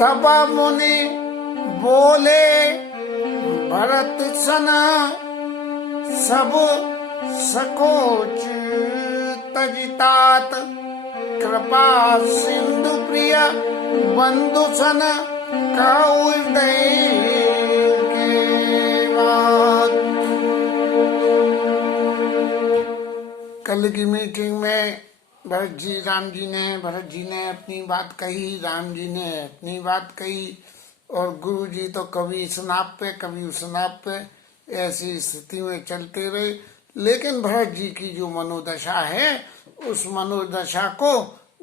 तब मुनि बोले भरत सन, सब सकोच तजितात, कृपा सिंधु प्रिय बंधु सन, कहु हृदय की बात। कल की मीटिंग में भरत जी ने अपनी बात कही, राम जी ने अपनी बात कही, और गुरु जी तो कभी इस नाप पे कभी उस नाप पे ऐसी स्थिति में चलते रहे। लेकिन भरत जी की जो मनोदशा है, उस मनोदशा को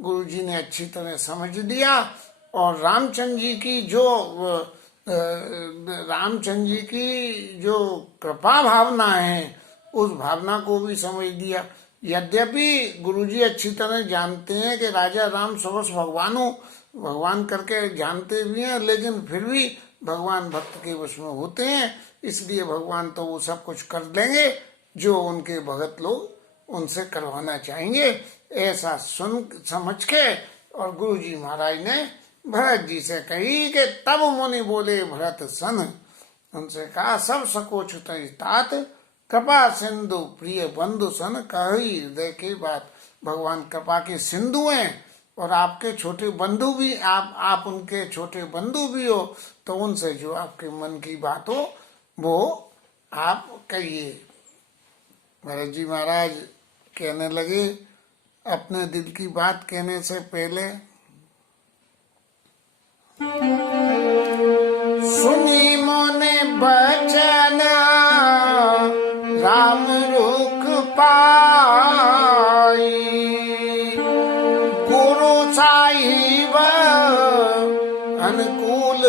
गुरु जी ने अच्छी तरह समझ लिया, और रामचंद्र जी की जो कृपा भावना है, उस भावना को भी समझ लिया। यद्यपि गुरुजी अच्छी तरह जानते हैं कि राजा राम सर्वस्व भगवान करके जानते भी हैं, लेकिन फिर भी भगवान भक्त के वश में होते हैं, इसलिए भगवान तो वो सब कुछ कर देंगे जो उनके भगत लोग उनसे करवाना चाहेंगे। ऐसा समझ के और गुरुजी महाराज ने भरत जी से कही कि तब मुनि बोले भरत सन, उनसे कहा सब सकोच तात, कृपा सिंधु प्रिय बंधु सन, कही हृदय की बात। भगवान कृपा के सिंधु हैं, और आपके छोटे बंधु भी, आप उनके छोटे बंधु भी हो, तो उनसे जो आपके मन की बात हो वो आप कहिए। भरत जी महाराज कहने लगे, अपने दिल की बात कहने से पहले सुनी मोने बचन राम रुख पाई, गुरु साहिब अनुकूल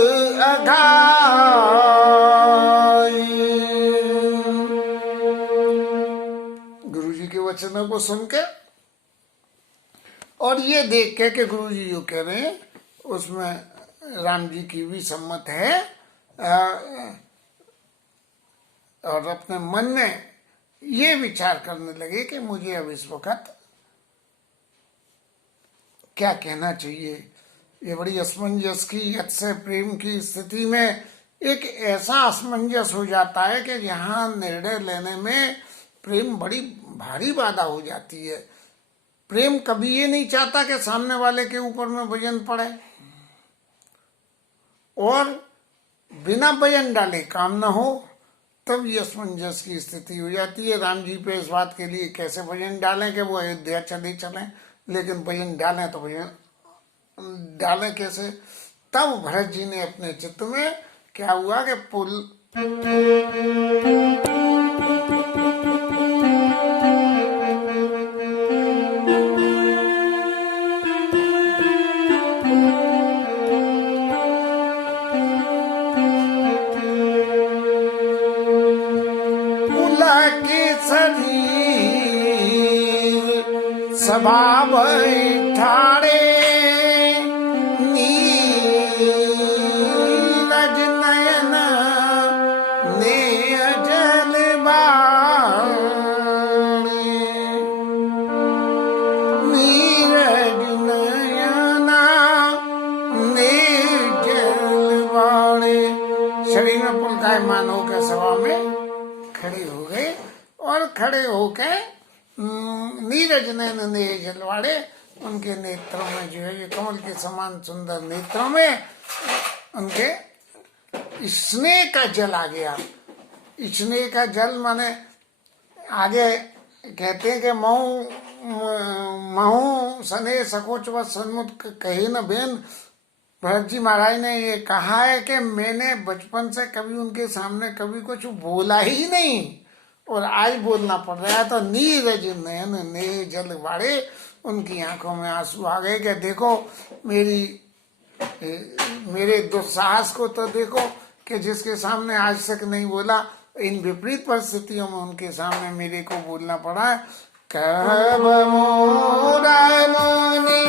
अघाई। गुरु जी के वचनों को सुन के और ये देख के कि गुरु जी जो कह रहे हैं उसमें राम जी की भी सम्मत है, और अपने मन में ये विचार करने लगे कि मुझे अब इस वक्त क्या कहना चाहिए। ये बड़ी असमंजस की, अतिशय प्रेम की स्थिति में एक ऐसा असमंजस हो जाता है कि यहाँ निर्णय लेने में प्रेम बड़ी भारी बाधा हो जाती है। प्रेम कभी ये नहीं चाहता कि सामने वाले के ऊपर में वजन पड़े, और बिना वजन डाले काम न हो, तब ये असमंजस की स्थिति हो जाती है। राम जी पे इस बात के लिए कैसे वजन डालें कि वो अयोध्या चलें, लेकिन वजन डालें तो वजन डालें कैसे। तब भरत जी ने अपने चित्त में क्या हुआ कि पुल सभा बैठाड़े, नीरज नयन ने जल बाणे, नीरज नयना ने जल बाणे। शरीर में पुलकायमान होकर सभा में खड़े हो गए, और खड़े होकर नीरज नयन ने जलवाड़े, उनके नेत्रों में जो है ये कमल के समान सुंदर नेत्रों में उनके स्नेह का जल आ गया। स्नेह का जल माने आगे कहते हैं कि महू सने सकोच व सन्मुख कहे न बेन। भरत जी महाराज ने ये कहा है कि मैंने बचपन से कभी उनके सामने कभी कुछ बोला ही नहीं, और आज बोलना पड़ रहा है। तो नीरज नयन ने जल बाड़े, उनकी आंखों में आंसू आ गए कि देखो मेरे दुस्साहस को, तो देखो कि जिसके सामने आज तक नहीं बोला, इन विपरीत परिस्थितियों में उनके सामने मेरे को बोलना पड़ा है। कब मोरा मुनि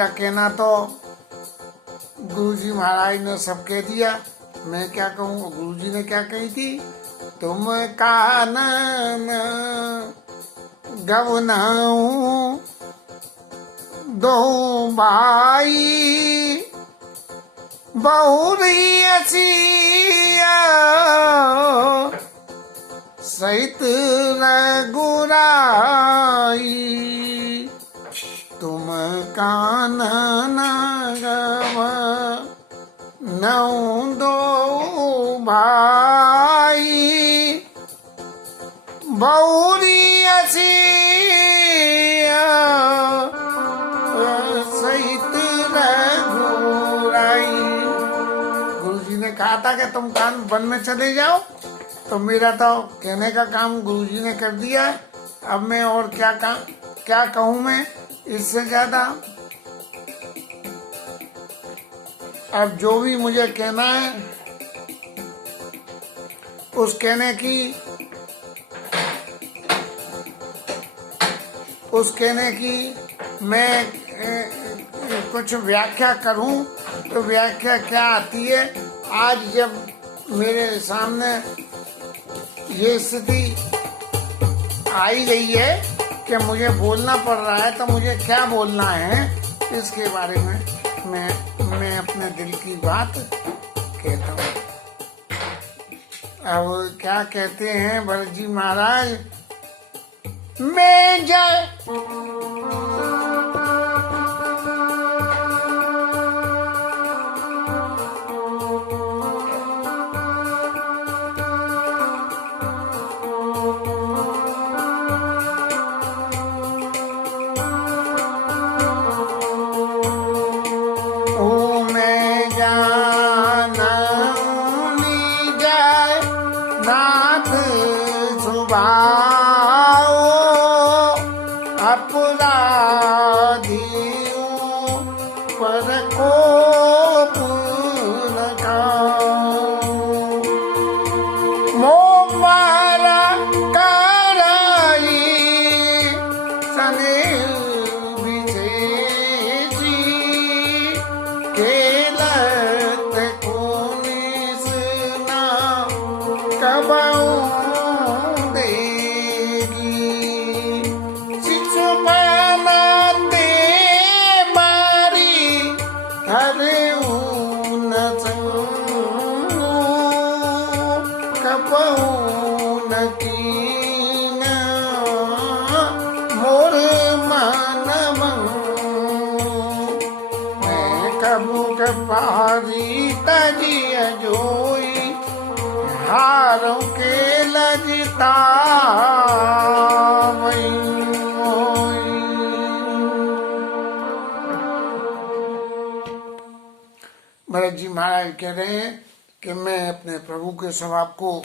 मेरा कहना तो गुरुजी महाराज ने सब कह दिया, मैं क्या कहूँ। गुरुजी ने क्या कही थी, तुम कानन गवनाऊं दो भाई बहुरी असिया सहित रघुराई, तुम कानन गवनाऊं दो भाई बहुरी असिया सहित रघुराई। गुरुजी ने कहा था कि तुम कान वन में चले जाओ, तो मेरा तो कहने का काम गुरुजी ने कर दिया है। अब मैं और क्या कहूँ मैं इससे ज्यादा। अब जो भी मुझे कहना है उस कहने की मैं कुछ व्याख्या करूं तो व्याख्या क्या आती है। आज जब मेरे सामने ये स्थिति आई गई है कि मुझे बोलना पड़ रहा है, तो मुझे क्या बोलना है इसके बारे में मैं अपने दिल की बात कहता हूँ। अब क्या कहते हैं भरत जी महाराज, मैं जय भारी तजिय जोई हारों के लजता भरत जी महाराज कह रहे हैं कि मैं अपने प्रभु के स्वभाव को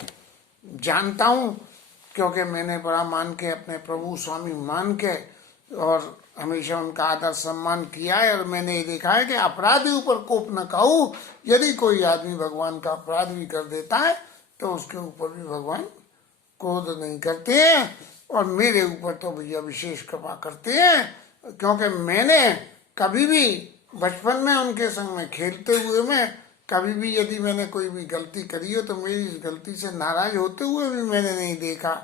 जानता हूँ, क्योंकि मैंने बड़ा मान के अपने प्रभु स्वामी मान के और हमेशा उनका आदर सम्मान किया है। और मैंने ये देखा है कि अपराधी ऊपर कोप न कहूँ, यदि कोई आदमी भगवान का अपराध भी कर देता है तो उसके ऊपर भी भगवान क्रोध नहीं करते हैं, और मेरे ऊपर तो भैया विशेष कृपा करते हैं, क्योंकि मैंने कभी भी बचपन में उनके संग में खेलते हुए में कभी भी यदि मैंने कोई भी गलती करी हो तो मेरी इस गलती से नाराज होते हुए भी मैंने नहीं देखा।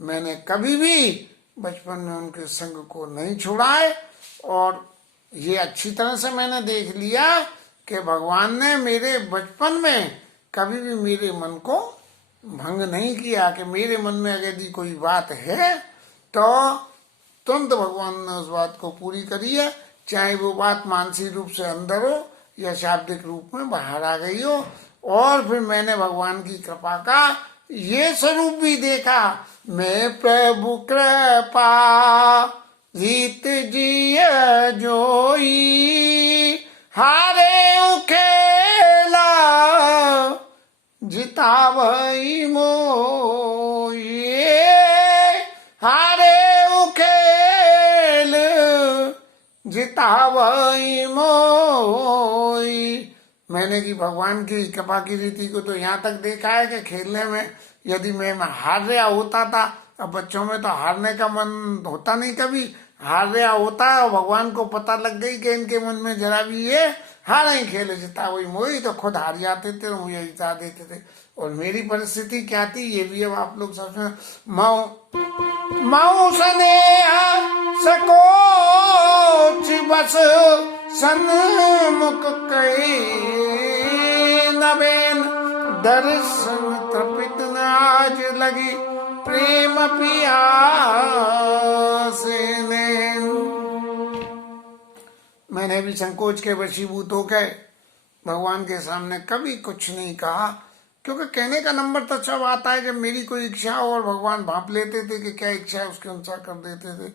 मैंने कभी भी बचपन में उनके संग को नहीं छोड़ा है, और ये अच्छी तरह से मैंने देख लिया कि भगवान ने मेरे बचपन में कभी भी मेरे मन को भंग नहीं किया, कि मेरे मन में अगर यदि कोई बात है तो तुरंत भगवान ने उस बात को पूरी करी है, चाहे वो बात मानसिक रूप से अंदर हो या शाब्दिक रूप में बाहर आ गई हो। और फिर मैंने भगवान की कृपा का ये स्वरूप भी देखा, मैं प्रभु कृपा रीत जिय जोई हारे उखेला जितावई मोई, हारे उखेल जितावई मोई। मैंने की भगवान की कृपा की रीति को तो यहाँ तक देखा है कि खेलने में यदि मैं हार रहा होता था, अब बच्चों में तो हारने का मन होता नहीं, कभी हार रहा होता है और भगवान को पता लग गई कि इनके मन में जरा भी ये हार ही खेल जिता वही मोही, तो खुद हार जाते थे और मुझे जिता देते थे। और मेरी परिस्थिति क्या थी ये भी अब आप लोग समझ। माओ माओ स्नेह सकोच बस सन्मुख कई नबेन, दर्शन तृपित न आज लगी प्रेम पियास नैन। मैंने भी संकोच के वशीभूत होकर भगवान के सामने कभी कुछ नहीं कहा, क्योंकि कहने का नंबर तो जब आता है जब मेरी कोई इच्छा हो, और भगवान भांप लेते थे कि क्या इच्छा है उसके अनुसार कर देते थे।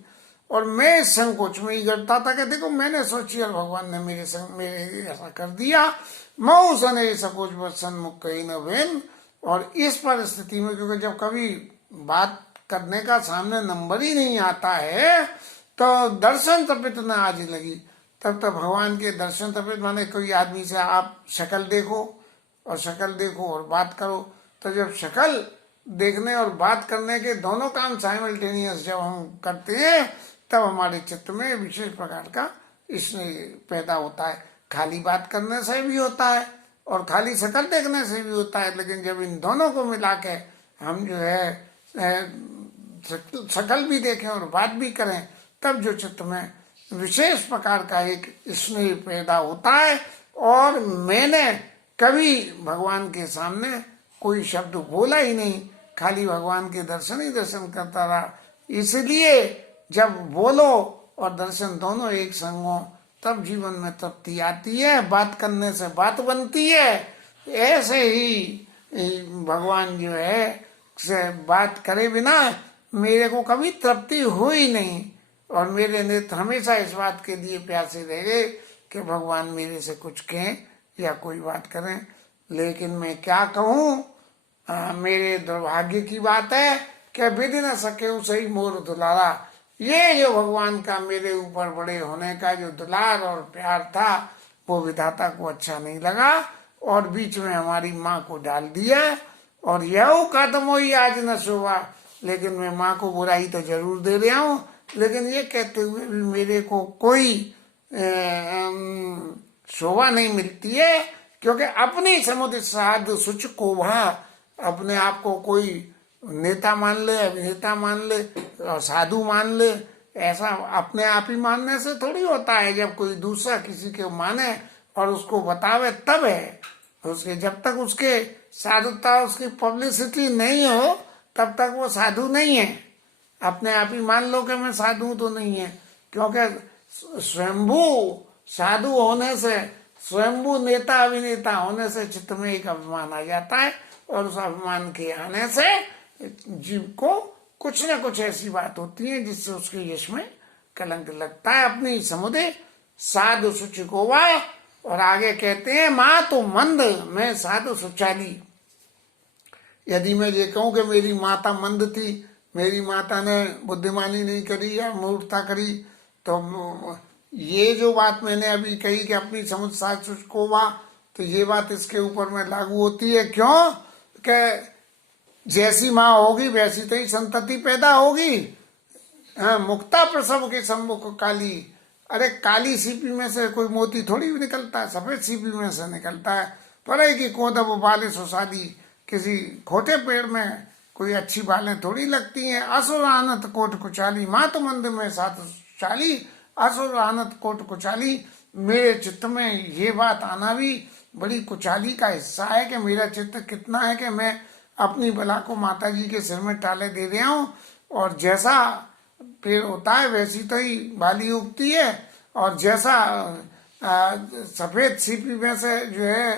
और मैं संकोच में ही करता था कि देखो मैंने सोची और भगवान ने मेरे ऐसा कर दिया। मऊ सने सकोच बस सन्मुख कही न भेन। और इस परिस्थिति में क्योंकि जब कभी बात करने का सामने नंबर ही नहीं आता है तो दर्शन तपित न आज लगी। तब तक भगवान के दर्शन तपित माने कोई आदमी से आप शक्ल देखो और शक्ल देखो और बात करो, तो जब शक्ल देखने और बात करने के दोनों काम साइमल्टेनियस जब हम करते हैं तब हमारे चित्त में विशेष प्रकार का इसमें पैदा होता है। खाली बात करने से भी होता है और खाली शक्ल देखने से भी होता है, लेकिन जब इन दोनों को मिला के हम जो है शक्ल भी देखें और बात भी करें तब जो चित्त में विशेष प्रकार का एक स्नेह पैदा होता है। और मैंने कभी भगवान के सामने कोई शब्द बोला ही नहीं, खाली भगवान के दर्शन ही दर्शन करता रहा। इसलिए जब बोलो और दर्शन दोनों एक संग हो तब जीवन में तृप्ति आती है, बात करने से बात बनती है। ऐसे ही भगवान जो है से बात करे बिना मेरे को कभी तृप्ति हुई नहीं, और मेरे नेत्र हमेशा इस बात के लिए प्यासे रह गए कि भगवान मेरे से कुछ कहें या कोई बात करें। लेकिन मैं क्या कहूँ, मेरे दुर्भाग्य की बात है कि विधि न सके उसे ही मोर दुलारा। ये जो भगवान का मेरे ऊपर बड़े होने का जो दुलार और प्यार था वो विधाता को अच्छा नहीं लगा और बीच में हमारी माँ को डाल दिया। और यह खत्म हुई आज न शोभा, लेकिन मैं माँ को बुराई तो जरूर दे रहा हूँ, लेकिन ये कहते हुए भी मेरे को कोई शोभा नहीं मिलती है, क्योंकि अपनी समुद्र साध सुच को वहाँ अपने आप को कोई नेता मान ले, अभिनेता मान ले, साधु मान ले, ऐसा अपने आप ही मानने से थोड़ी होता है। जब कोई दूसरा किसी को माने और उसको बतावे तब है उसके, जब तक उसके साधुता उसकी पब्लिसिटी नहीं हो तब तक वो साधु नहीं है। अपने आप ही मान लो कि मैं साधु तो नहीं है, क्योंकि स्वयंभू साधु होने से, स्वयंभू नेता अभिनेता होने से चित्त में एक अभिमान आ जाता है, और उस अभिमान के आने से जीव को कुछ न कुछ ऐसी बात होती है जिससे उसके यश में कलंक लगता है। अपनी समुदय साधु सुच गोवा। और आगे कहते हैं माँ तो मंद मैं साधु सुचाली। यदि मैं ये कहूँ कि मेरी माता मंद थी, मेरी माता ने बुद्धिमानी नहीं करी या मूर्खता करी, तो ये जो बात मैंने अभी कही कि अपनी समझ साधु सुच गोवा, तो ये बात इसके ऊपर में लागू होती है। क्यों कि जैसी माँ होगी वैसी तो ही संतति पैदा होगी। मुक्ता प्रसव के सम्मुख काली। अरे काली सीपी में से कोई मोती थोड़ी भी निकलता है, सफेद सीपी में से निकलता है। पड़े की कोदब बाले सुसादी, किसी खोटे पेड़ में कोई अच्छी बालें थोड़ी लगती हैं। असुर आनत कोट कुचाली, मात मंद में सात चाली, असुर आनत कोट कुचाली। मेरे चित्त में ये बात आना भी बड़ी कुचाली का हिस्सा है कि मेरा चित्त कितना है कि मैं अपनी बला को माता जी के सिर में टाले दे रहा हूँ, और जैसा पेड़ होता है वैसी तो ही बाली उगती है, और जैसा सफेद सीपी में से जो है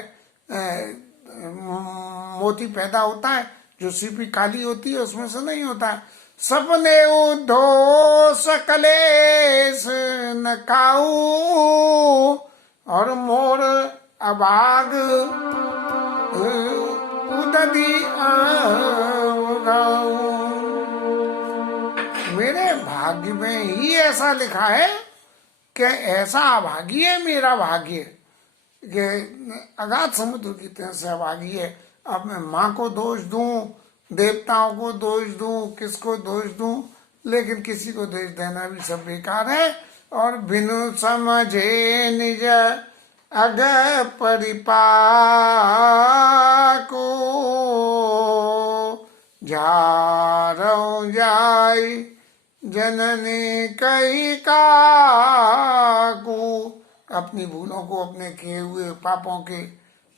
मोती पैदा होता है, जो सीपी काली होती है उसमें से नहीं होता। सपने उधो सकलेश न खाऊ, और मोर अभाग उददी मेरे भाग्य में ही ऐसा लिखा है कि ऐसा अभागी है मेरा भाग्य कि अगाध समुद्र की तरह से अभागी है। अब मैं माँ को दोष दूं, देवताओं को दोष दूं, किसको दोष दूं, लेकिन किसी को देश देना भी सब बेकार है। और बिनु समझे निज अग परिपाको, जारौ जाई जननी कई काकू। अपनी भूलों को, अपने किए हुए पापों के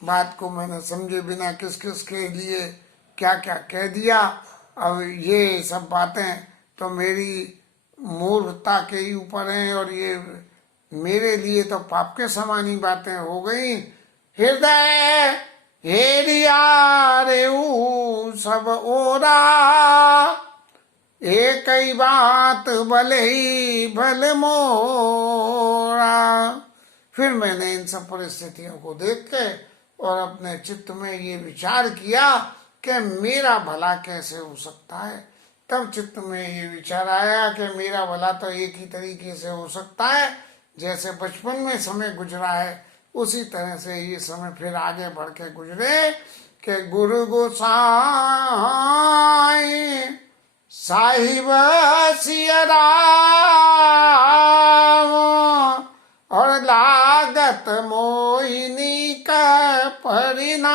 बात को मैंने समझे बिना किस किस के लिए क्या क्या कह दिया। अब ये सब बातें तो मेरी मूर्खता के ही ऊपर हैं, और ये मेरे लिए तो पाप के समान ही बातें हो गई। हृदय हेरिया रेऊ सब ओरा, एक ही बात भले ही भल मोरा। फिर मैंने इन सब परिस्थितियों को देख के और अपने चित्त में ये विचार किया कि मेरा भला कैसे हो सकता है। तब चित्त में ये विचार आया कि मेरा भला तो एक ही तरीके से हो सकता है, जैसे बचपन में समय गुजरा है उसी तरह से ये समय फिर आगे बढ़ के गुजरे कि गुरु गोसाई साहिब सिया राम, और लागत मोहिनी का परिणाम।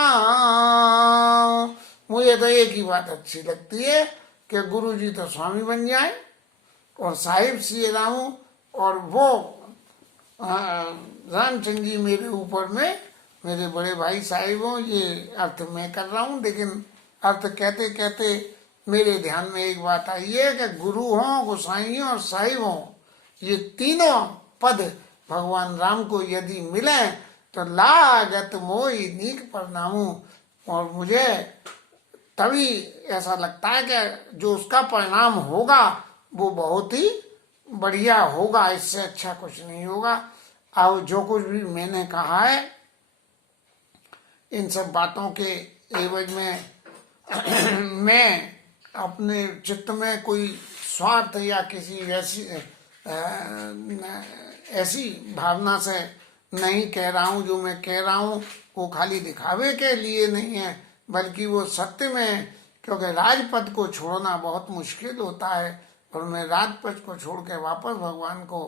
मुझे तो एक ही बात अच्छी लगती है कि गुरु जी तो स्वामी बन जाए और साहिब सिया राम, और वो रामचंद्र जी मेरे ऊपर में मेरे बड़े भाई साहिब हों। ये अर्थ मैं कर रहा हूँ, लेकिन अर्थ कहते कहते मेरे ध्यान में एक बात आई है कि गुरु हों, गोसाई हों और साहिब हों, ये तीनों पद भगवान राम को यदि मिले तो लागत मोहि नीक परिणामु। और मुझे तभी ऐसा लगता है कि जो उसका परिणाम होगा वो बहुत ही बढ़िया होगा, इससे अच्छा कुछ नहीं होगा। अब जो कुछ भी मैंने कहा है इन सब बातों के एवज में मैं अपने चित्त में कोई स्वार्थ या किसी ऐसी भावना से नहीं कह रहा हूँ। जो मैं कह रहा हूँ वो खाली दिखावे के लिए नहीं है, बल्कि वो सत्य में, क्योंकि राजपद को छोड़ना बहुत मुश्किल होता है, और मैं राजपद को छोड़ के वापस भगवान को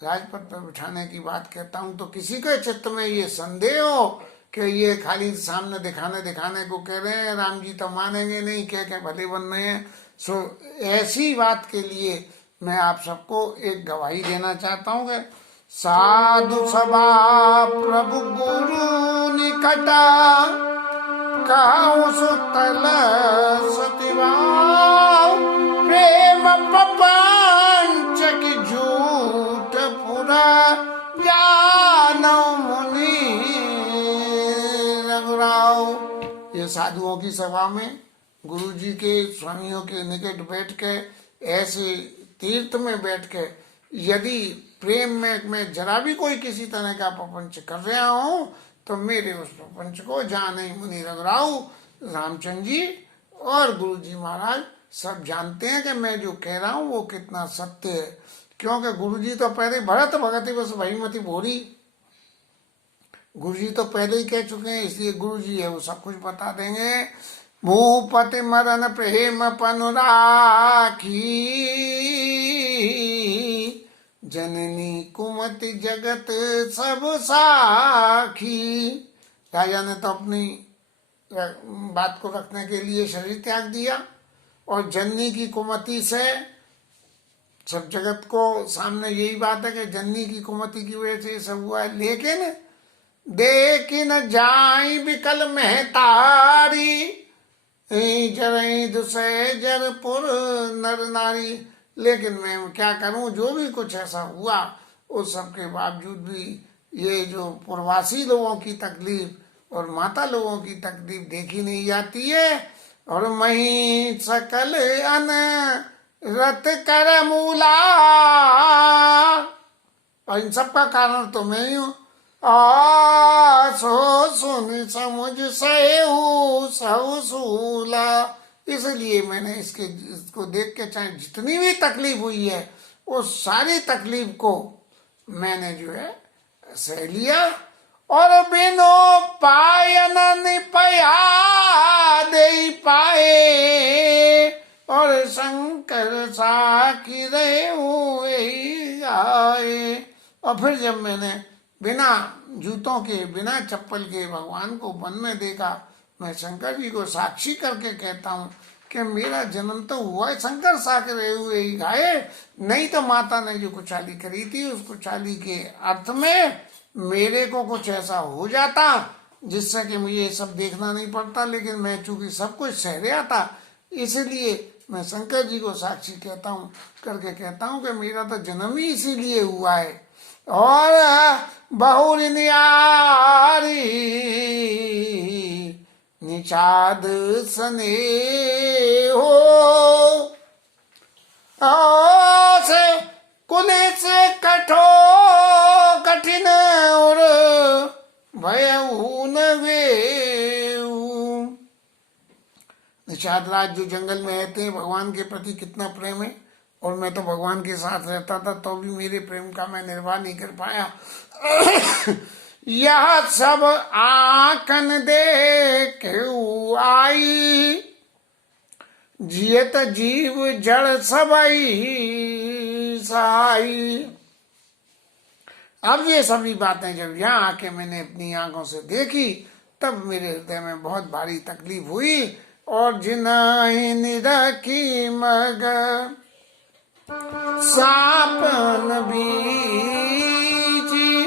राजपद पर बिठाने की बात कहता हूँ। तो किसी के चित्त में ये संदेह हो कि ये खाली सामने दिखाने को कह रहे हैं, राम जी तो मानेंगे नहीं, कह के भले बन रहे हैं, सो ऐसी बात के लिए मैं आप सबको एक गवाही देना चाहता हूँ कि साधु सभा प्रभु गुरु निकटा, काहु सुतल सतिभाव, प्रेम प्रपंच की झूठ पुरा, जानो मुनि रघुराव। ये साधुओं की सभा में गुरु जी के स्वामियों के निकट बैठ के, ऐसे तीर्थ में बैठ के, यदि प्रेम में मैं जरा भी कोई किसी तरह का प्रपंच कर रहा हूँ तो मेरे उस प्रपंच को जाने मुनि रघुराव रामचंद्र जी और गुरु जी महाराज सब जानते हैं कि मैं जो कह रहा हूँ वो कितना सत्य है। क्योंकि गुरु जी तो पहले भरत भगति बस भईमति भोरी, गुरु जी तो पहले ही कह चुके हैं, इसलिए गुरु जी है वो सब कुछ बता देंगे। भूपति मरण प्रेम पनु राखी, जननी कुमति जगत सब साखी। राजा ने तो अपनी बात को रखने के लिए शरीर त्याग दिया, और जननी की कुमति से सब जगत को सामने यही बात है कि जननी की कुमति की वजह से सब हुआ है। लेकिन देखिन जाई विकल महतारी, जरई दुसे जरपुर नर नारी। लेकिन मैं क्या करूं, जो भी कुछ ऐसा हुआ उस सब के बावजूद भी ये जो प्रवासी लोगों की तकलीफ और माता लोगों की तकलीफ देखी नहीं जाती है। और मही सकल अन रत कर मूला, और इन सब का कारण तो मैं ही हूँ। सो सुन समझ सहु सहु सूला। इसलिए मैंने इसको देख के, चाहे जितनी भी तकलीफ हुई है उस सारी तकलीफ को मैंने जो है सह लिया। और बिनो पायन निपया दे पाए, और शंकर साकी और फिर जब मैंने बिना जूतों के बिना चप्पल के भगवान को वन में देखा, मैं शंकर जी को साक्षी करके कहता हूँ कि मेरा जन्म तो हुआ है शंकर साके रहे हुए ही खाए, नहीं तो माता ने जो कुचाली करी थी उस कुचाली के अर्थ में मेरे को कुछ ऐसा हो जाता जिससे कि मुझे सब देखना नहीं पड़ता, लेकिन मैं चूंकि सब कुछ सह रहा था, इसलिए मैं शंकर जी को साक्षी कहता हूँ करके कहता हूँ कि मेरा तो जन्म ही इसीलिए हुआ है। और बहुरी नियारी निषाद सने हो से कुले से कठो कठिन और भयहून वे। निषाद राज जो जंगल में रहते हैं, भगवान के प्रति कितना प्रेम है, और मैं तो भगवान के साथ रहता था तो भी मेरे प्रेम का मैं निर्वाह नहीं कर पाया। यह सब आंखन देख आई जियत जीव जड़ सबई सहाई। अब ये सभी बातें जब यहाँ आके मैंने अपनी आंखों से देखी तब मेरे हृदय में बहुत भारी तकलीफ हुई। और जिन्हें निरखी मग सापन बीजी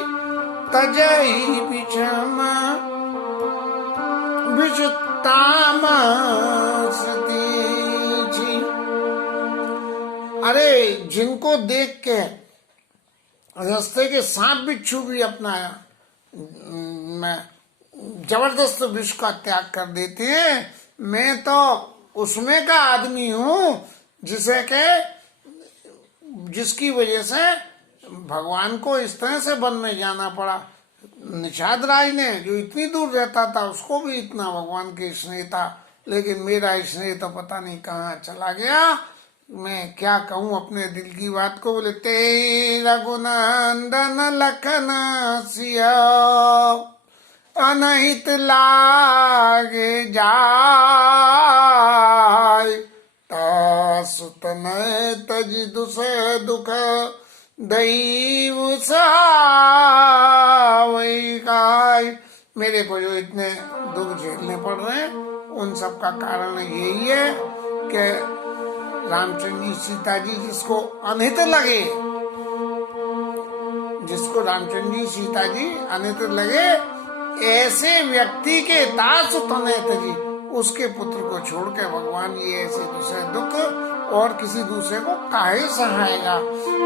तजई बिछम बिजुताम सतीजी। अरे जिनको देख के रास्ते के सांप बिच्छू भी अपना जबरदस्त विष का त्याग कर देते हैं, मैं तो उसमें का आदमी हूँ जिसकी वजह से भगवान को इस तरह से वन में जाना पड़ा। निषाद राज ने जो इतनी दूर रहता था उसको भी इतना भगवान के स्नेह था, लेकिन मेरा स्नेह तो पता नहीं कहाँ चला गया। मैं क्या कहूँ अपने दिल की बात को। बोले तेरा रघुनंदन लखन सिया अनहित लागे जाय सुतन तज दुस दुख दैव सहाय। मेरे को जो इतने दुख झेलने पड़ रहे हैं उन सब का कारण यही है कि रामचंद्र जी सीता जी जिसको अनहित लगे, जिसको रामचंद्र जी सीता जी अनहित लगे, ऐसे व्यक्ति के दास तनयत जी उसके पुत्र को छोड़ के भगवान ये ऐसे दूसरे दुख और किसी दूसरे को काहे सहायगा।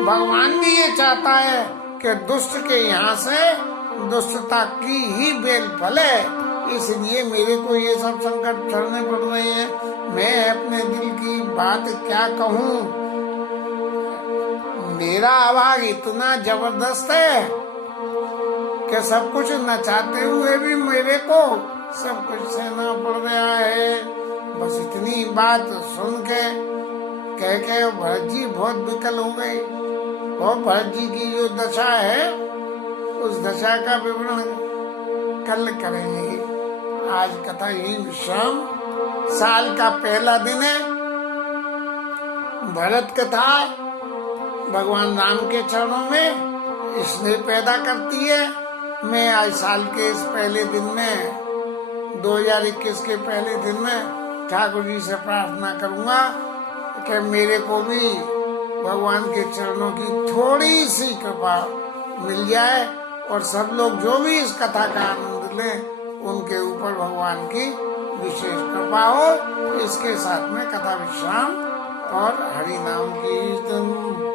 भगवान भी ये चाहता है कि दुष्ट के यहाँ से दुष्टता की ही बेल फले, इसलिए मेरे को ये सब संकट झेलने पड़ रहे हैं। मैं अपने दिल की बात क्या कहूँ, मेरा आवाज इतना जबरदस्त है कि सब कुछ न चाहते हुए भी मेरे को सब कुछ सहना पड़ रहा है। बस इतनी बात सुन के कह के भरत जी बहुत विकल हो गए, और भरत जी की जो दशा है उस दशा का विवरण कल करेंगे। आज कथा यही विश्राम। साल का पहला दिन है, भरत कथा भगवान राम के चरणों में स्नेह पैदा करती है। मैं आज साल के इस पहले दिन में 2021 के पहले दिन में ठाकुर जी से प्रार्थना करूंगा कि मेरे को भी भगवान के चरणों की थोड़ी सी कृपा मिल जाए, और सब लोग जो भी इस कथा का आनंद लें उनके ऊपर भगवान की विशेष कृपा हो। इसके साथ में कथा विश्राम और हरि नाम कीर्तन।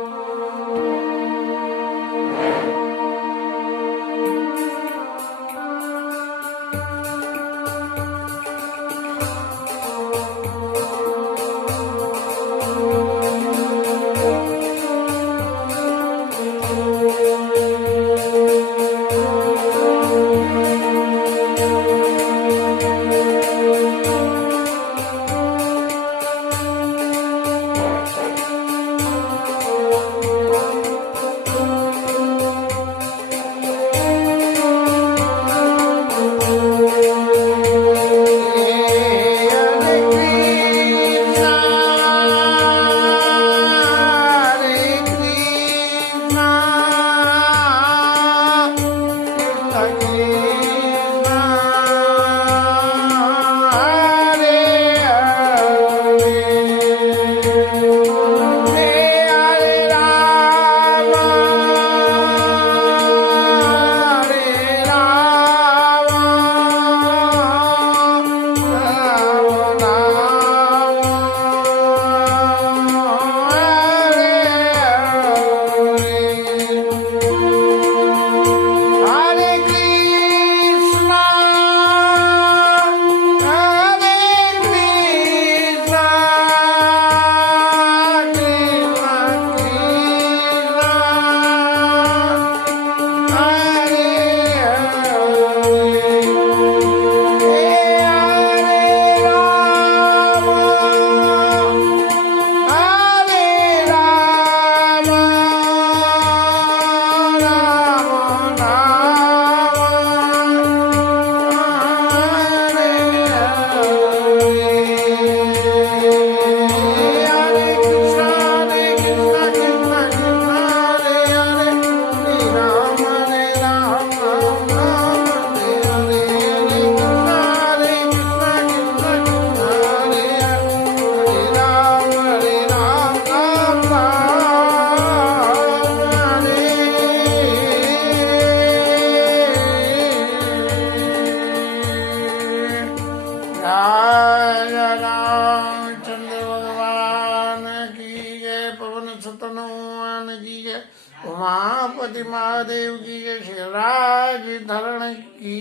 राजा रामचंद्र भगवान की जय। पवन सुत हनुमान की जय। उमापति महादेव की जय। शिवराज धरण की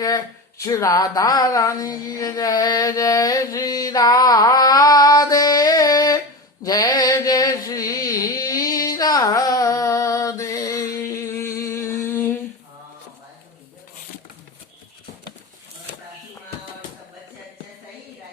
जय। श्री राधा रानी की जय। जय श्री राधे जय